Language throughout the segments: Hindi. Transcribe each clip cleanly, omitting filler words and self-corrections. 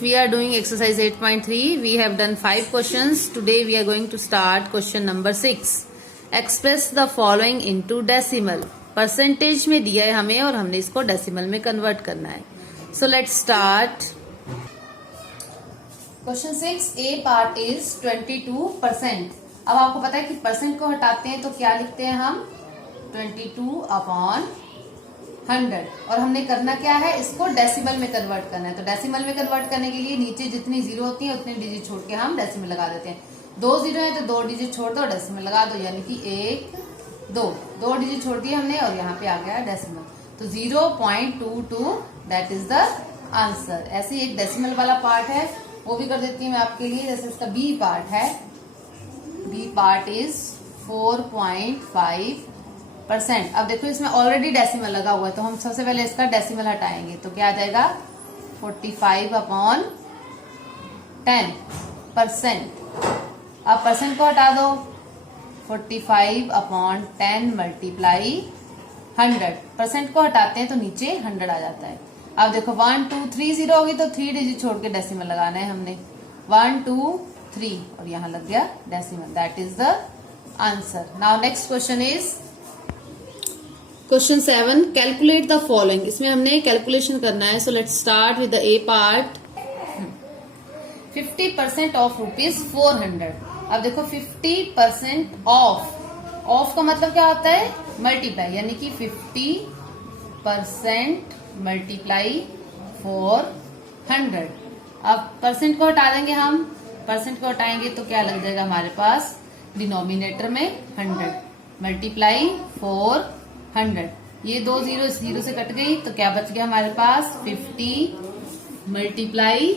we are doing exercise 8.3. We have done 5 questions. Today we are going to start question number 6. Express the following into decimal. Percentage में दिया है हमें और हमने इसको डेसिमल में कन्वर्ट करना है. So let's start. Question 6. A part is 22%. अब आपको पता है कि परसेंट को हटाते हैं तो क्या लिखते हैं हम 22/100 और हमने करना क्या है, इसको डेसिमल में कन्वर्ट करना है. तो डेसिमल में कन्वर्ट करने के लिए नीचे जितनी जीरो होती है उतने डिजिट छोड़ के हम डेसिमल लगा देते हैं. 2 जीरो है तो 2 डिजिट छोड़ दो, डेसिमल लगा दो, यानी कि 1 2 डिजिट छोड़ दिए हमने और यहाँ पे आ गया डेसिमल. तो 0.22 दैट इज द आंसर. ऐसे ही एक डेसिमल वाला पार्ट है वो भी कर देती हूँ मैं आपके लिए. जैसे इसका बी पार्ट है, बी पार्ट इज 4.5%. अब देखो इसमें ऑलरेडी डेसिमल लगा हुआ है तो हम सबसे पहले इसका डेसिमल हटाएंगे तो क्या आ जाएगा 45/10%. अब परसेंट को हटा दो, 45/10 मल्टीप्लाई 100. परसेंट को हटाते हैं तो नीचे 100 आ जाता है. अब देखो 1 2 3 0 होगी तो 3 डिजिट छोड़ के डेसिमल लगाना है हमने. 1 2 3 और यहाँ लग गया decimal. That is the answer. Now next question is question 7. Calculate the following. इसमें हमने कैलकुलेशन करना है. सो let's start with the A part. 50% of ₹400. अब देखो 50% ऑफ का मतलब क्या होता है, मल्टीप्लाई, यानी कि 50% मल्टीप्लाई 400. अब परसेंट को हटा देंगे हम. परसेंट को हटाएंगे तो क्या लग जाएगा हमारे पास डिनोमिनेटर में 100 मल्टीप्लाई 400. ये 2 जीरो जीरो से कट गई तो क्या बच गया हमारे पास 50 मल्टीप्लाई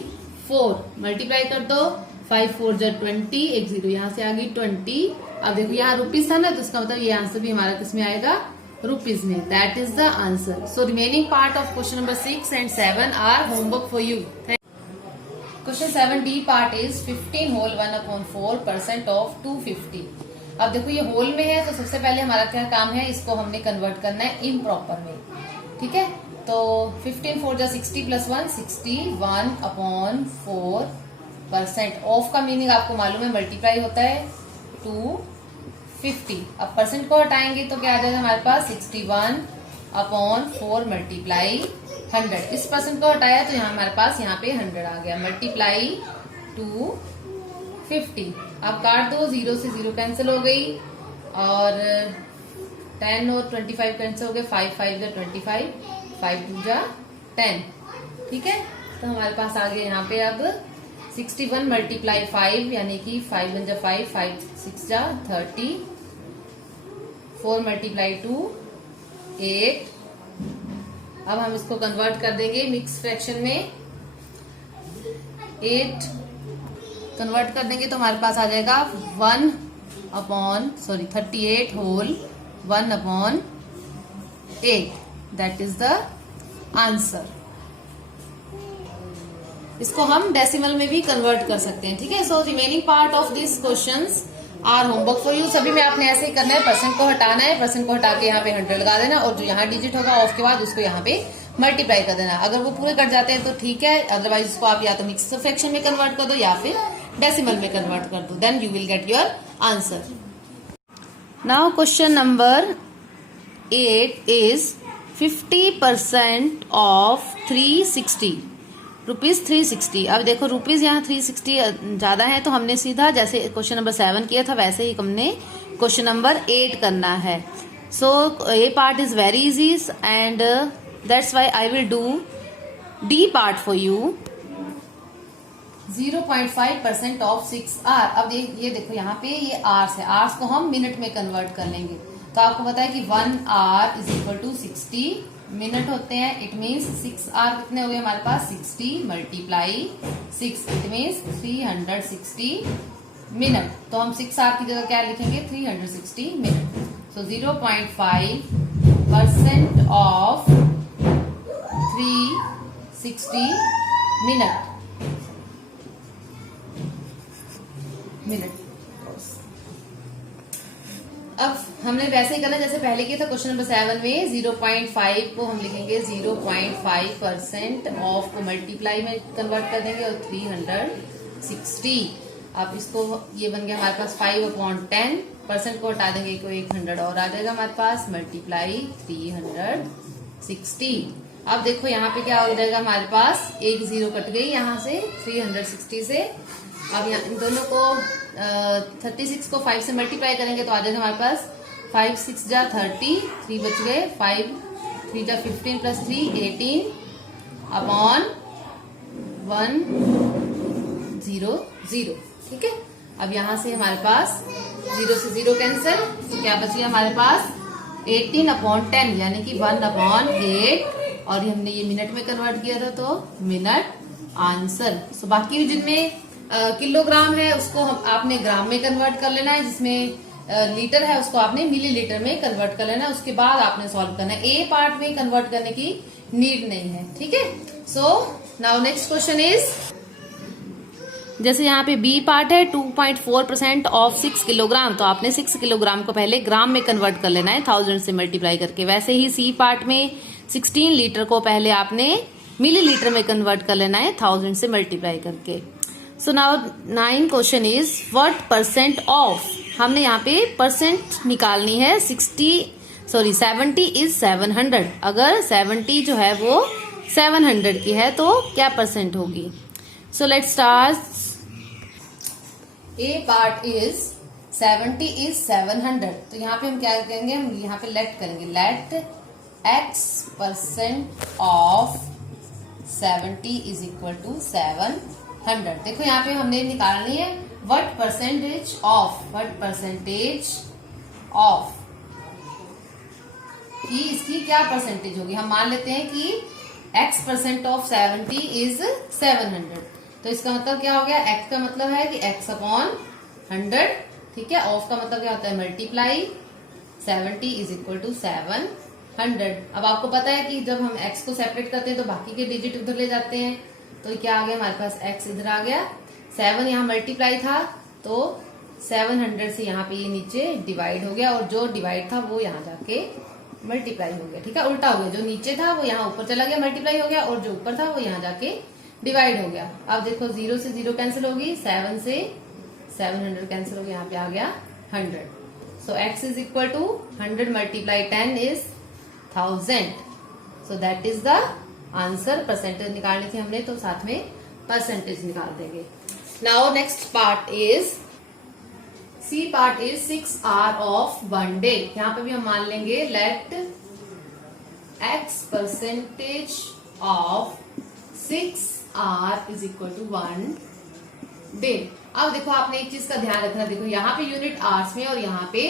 4. मल्टीप्लाई कर दो, 5 4 जा 20, एक जीरो यहाँ से आ गई 20. अब देखो यहाँ रुपीज था ना तो इसका मतलब ये आंसर भी हमारा किस में आएगा, रुपीज में. That is the answer. So remaining part of question number 6 and 7 are homework for you. Question 7 D part is 15 whole 1/4% of 250. अब देखो ये होल में है तो सबसे पहले हमारा क्या काम है, इसको हमने कन्वर्ट करना है इम्प्रॉपर में. ठीक है, तो 15 4 जा 60 प्लस 1 61/4%. ऑफ का मीनिंग आपको मालूम है, मल्टीप्लाई होता है 250. अब परसेंट को हटाएंगे तो क्या आ जाएगा हमारे पास 61/4 मल्टीप्लाई 100. इस परसेंट को हटाया तो यहाँ हमारे पास यहाँ पे 100 आ गया मल्टीप्लाई 250. अब काट दो, 0 से 0 कैंसिल हो गई और 10 और 25 कैंसिल हो गए. 5 5 जा 25, 5 2 जा 10. ठीक है, तो हमारे पास आ गया यहाँ पे अब 61 मल्टीप्लाई 5, यानी कि 5 1 जा 5, 5 6 जा 30, 4 मल्टीप्लाई 2 8. अब हम इसको कन्वर्ट कर देंगे मिक्स फ्रैक्शन में. 8 कन्वर्ट कर देंगे तो हमारे पास आ जाएगा 38 whole 1/8. That is the answer. इसको हम डेसिमल में भी कन्वर्ट कर सकते हैं. ठीक है, so remaining part of this questions are homework for you. सभी में आपने ऐसे ही करना है, परसेंट को हटाना है, परसेंट को हटा के यहाँ पे 100 लगा देना और जो यहाँ डिजिट होगा ऑफ के बाद उसको यहाँ पे मल्टीप्लाई कर देना. अगर वो पूरे कट जाते हैं तो ठीक है, अदरवाइज उसको आप या तो मिक्स फ्रैक्शन में कन्वर्ट कर दो या फिर डेसिमल में कन्वर्ट कर दो. Then you will get your answer. Now question number 8 is 50% of 360 ₹360. अब देखो रुपीज यहाँ 360 ज्यादा है तो हमने सीधा जैसे क्वेश्चन नंबर 7 किया था वैसे ही हमने क्वेश्चन नंबर 8 करना है. So A part is very easy and that's why I will do D part for you. 0.5% of 6 आर. अब ये देखो यहाँ पे ये आर्स है, आर्स को हम मिनट में कन्वर्ट कर लेंगे. तो आपको पता है कि 1 hour is equal to 60 minute होते हैं. इट मीन्स 6 आर कितने हो गए हमारे पास 60 मल्टीप्लाई 6, इट मीन्स 360 मिनट. तो हम 6 आर की जगह क्या लिखेंगे 360 मिनट. So 0.5% of 360 minute. अब हमने वैसे ही करना जैसे पहले किया था क्वेश्चन नंबर 7 में 0.5 को हम लिखेंगे 0.5% ऑफ को मल्टीप्लाई में कन्वर्ट कर देंगे और 360। अब इसको ये बन गया हमारे पास 5/10, % को हटा देंगे को 100 और आ जाएगा हमारे पास मल्टीप्लाई 360। अब देखो यहाँ पे क्या हो जाएगा हमारे पास, एक 0 कट गई यहाँ से 360 से। अब यहाँ इन दोनों को 36 को 5 से मल्टीप्लाई करेंगे तो आ जाएगा हमारे पास 5 6 जा 30, 3 बच गए, 5 3 जा 15 प्लस 3 18 अपॉन 100। ठीक है, अब यहाँ से हमारे पास 0 से 0 कैंसिल, तो क्या बच गया हमारे पास 18/10 यानी कि 1/8, और हमने ये मिनट में कन्वर्ट किया था तो मिनट आंसर। सो बाकी जिनमें किलोग्राम है उसको हम आपने ग्राम में कन्वर्ट कर लेना है, जिसमें लीटर है उसको आपने मिलीलीटर में कन्वर्ट कर लेना है, उसके बाद आपने सॉल्व करना है। ए पार्ट में कन्वर्ट करने की नीड नहीं है। ठीक है, so now next question is, जैसे यहाँ पे बी पार्ट है 2.4% ऑफ 6 किलोग्राम, तो आपने 6 किलोग्राम को पहले ग्राम में कन्वर्ट कर लेना है 1000 से मल्टीप्लाई करके। वैसे ही सी पार्ट में 16 लीटर को पहले आपने मिलीलीटर में कन्वर्ट कर लेना है 1000 से मल्टीप्लाई करके। So now 9 question is what % of, हमने यहाँ पे परसेंट निकालनी है। 70 इज 700, अगर 70 जो है वो 700 की है तो क्या % होगी। सो let's start. A part is 70 is 700, तो यहाँ पे हम क्या करेंगे, हम यहाँ पे लेट करेंगे, let x% of 70 is equal to 700। देखो यहाँ पे हमने निकालनी है व्हाट % ऑफ कि इसकी क्या परसेंटेज होगी। हम मान लेते हैं कि x% ऑफ 70 इज 700, तो इसका मतलब क्या हो गया, x का मतलब है कि x/100। ठीक है, ऑफ का मतलब क्या होता है मल्टीप्लाई 70 इज इक्वल टू 700। अब आपको पता है कि जब हम x को सेपरेट करते हैं तो बाकी के डिजिट उधर ले जाते हैं, तो क्या आ गया हमारे पास x इधर आ गया, 7 यहाँ मल्टीप्लाई था तो 700 से यहाँ पे ये नीचे डिवाइड हो गया, और जो डिवाइड था वो यहाँ जाके मल्टीप्लाई हो गया। ठीक है, उल्टा हो गया, जो नीचे था वो यहाँ ऊपर चला गया मल्टीप्लाई हो गया, और जो ऊपर था वो यहाँ जाके डिवाइड हो गया। अब देखो 0 से 0 कैंसिल होगी, 7 से 700 कैंसिल हो गया, यहाँ पे आ गया 100। So x is equal to 100 multiply 10 is 1000। So that is the answer. Percentage निकालनी थी हमने तो साथ में परसेंटेज निकाल देंगे। Now next part is, C part is 6 hour of 1 day. यहाँ पे भी हम मान लेंगे let x% of 6 hour is equal to 1 day. अब देखो आपने एक चीज का ध्यान रखना, देखो यहाँ पे यूनिट आवर्स में और यहाँ पे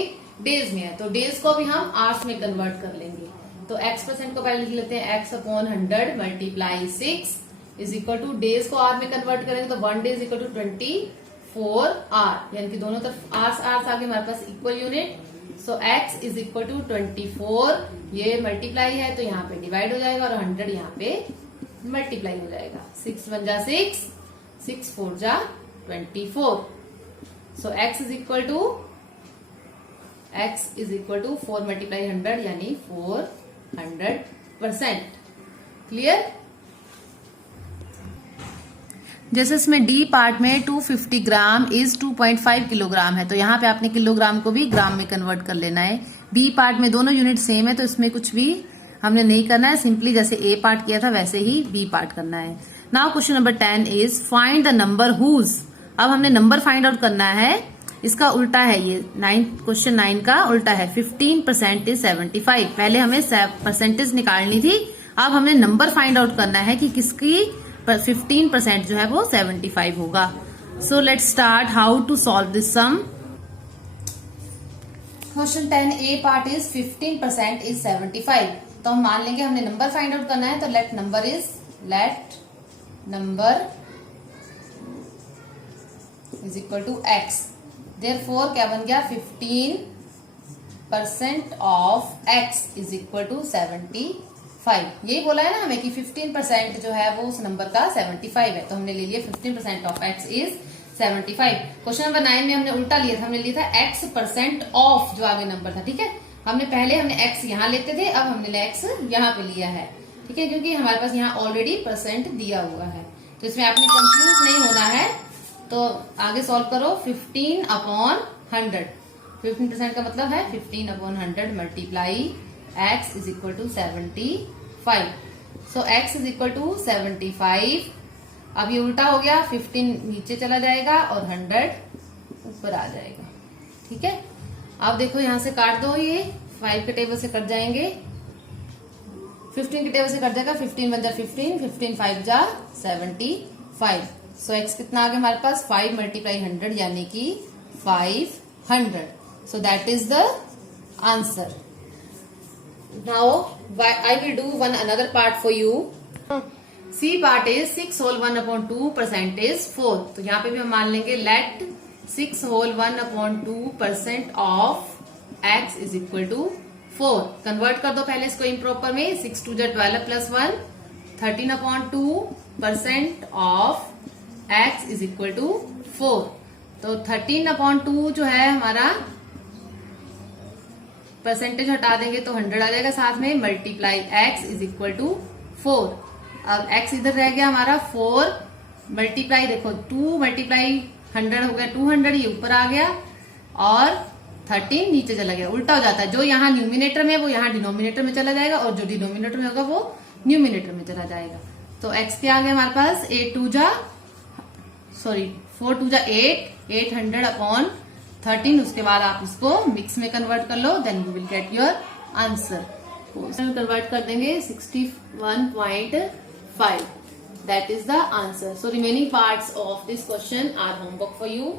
डेज में है, तो डेज को भी हम आवर्स में कन्वर्ट कर लेंगे। तो x% को पहले लिख लेते हैं x/100 multiply 6 is equal to, days को आवर में कन्वर्ट करेंगे तो 1 day is equal to 24 hour, यानी कि दोनों तरफ आवर्स आगे हमारे पास equal unit. So x is equal to 24, ये मल्टीप्लाई है तो यहाँ पे डिवाइड हो जाएगा, और 100 यहाँ पे मल्टीप्लाई हो जाएगा। 6 1 जा 6, 6 4 जा 24। So x is equal to 4 multiply 100 यानी 400%। क्लियर। जैसे इसमें डी पार्ट में 250 ग्राम इज 2.5 किलोग्राम है, तो यहाँ पे आपने किलोग्राम को भी ग्राम में कन्वर्ट कर लेना है। बी पार्ट में दोनों यूनिट सेम है तो इसमें कुछ भी हमने नहीं करना है, सिंपली जैसे ए पार्ट किया था वैसे ही बी पार्ट करना है। Now question number 10 is find the number whose. अब हमने नंबर फाइंड आउट करना है, इसका उल्टा है ये क्वेश्चन 9 का उल्टा है। 15% इज 75, पहले हमें परसेंटेज निकालनी थी, अब हमने नंबर फाइंड आउट करना है कि किसकी 15% जो है वो 75 होगा। So let's start how to solve this sum. Question 10 A part is 15% is 75, तो हम मान लेंगे हमने नंबर फाइंड आउट करना है, तो let number is equal to x। Therefore क्या बन गया, 15% of x is equal to 75। यही बोला है ना हमें कि 15% जो है वो उस नंबर का 75 है, तो हमने ले लिया 15% of x is 75। Question number 9 में हमने उल्टा लिया था, हमने लिया था x% ऑफ जो आगे नंबर था, ठीक है। हमने x यहाँ लेते थे, अब हमने x यहाँ पे लिया है, ठीक है, क्योंकि हमारे पास यहाँ ऑलरेडी परसेंट दिया हुआ है। तो इसमें आपने कंफ्यूज नहीं होना है। तो आगे सॉल्व करो। 15/100, 15% का मतलब है 15/100 multiply x is equal to 75। So x is equal to 75। अब ये उल्टा हो गया, 15 नीचे चला जाएगा और 100 ऊपर आ जाएगा, ठीक है। अब देखो यहां से काट दो, ये 5 के टेबल से कट जाएंगे, 15 के टेबल से कट जाएगा, 15 बन जा 15, 15 5 जा 75। सो x कितना आ गया हमारे पास, 5 मल्टीप्लाई 100 यानी कि 500। So that is the answer. Now I will do one another part for you. C part is 6 whole 1/2% is 4। तो यहाँ पे भी हम मान लेंगे let 6 whole 1/2% of x is equal to 4। Convert कर दो पहले इसको इम्प्रॉपर में। 6 2 12 plus 1 13/2% of x is equal to 4। तो 13/2 जो है हमारा परसेंटेज हटा देंगे तो 100 आ जाएगा साथ में, multiply x is equal to 4। अब x इधर रह गया हमारा 4 मल्टीप्लाई, देखो 2 मल्टीप्लाई 100 हो गया 200, ये ऊपर आ गया और 13 नीचे चला गया। उल्टा हो जाता है, जो यहाँ न्यूमिनेटर में वो यहाँ डिनोमिनेटर में चला जाएगा और जो डिनोमिनेटर में होगा वो न्यूमिनेटर में चला जाएगा। तो x क्या आ गया हमारे पास, 4 2 जा 8, 800/13। उसके बाद आप इसको मिक्स में कन्वर्ट कर लो, then you will get your answer. इसमें कन्वर्ट कर देंगे 61.5। That is the answer. So remaining parts of this question are homework for you.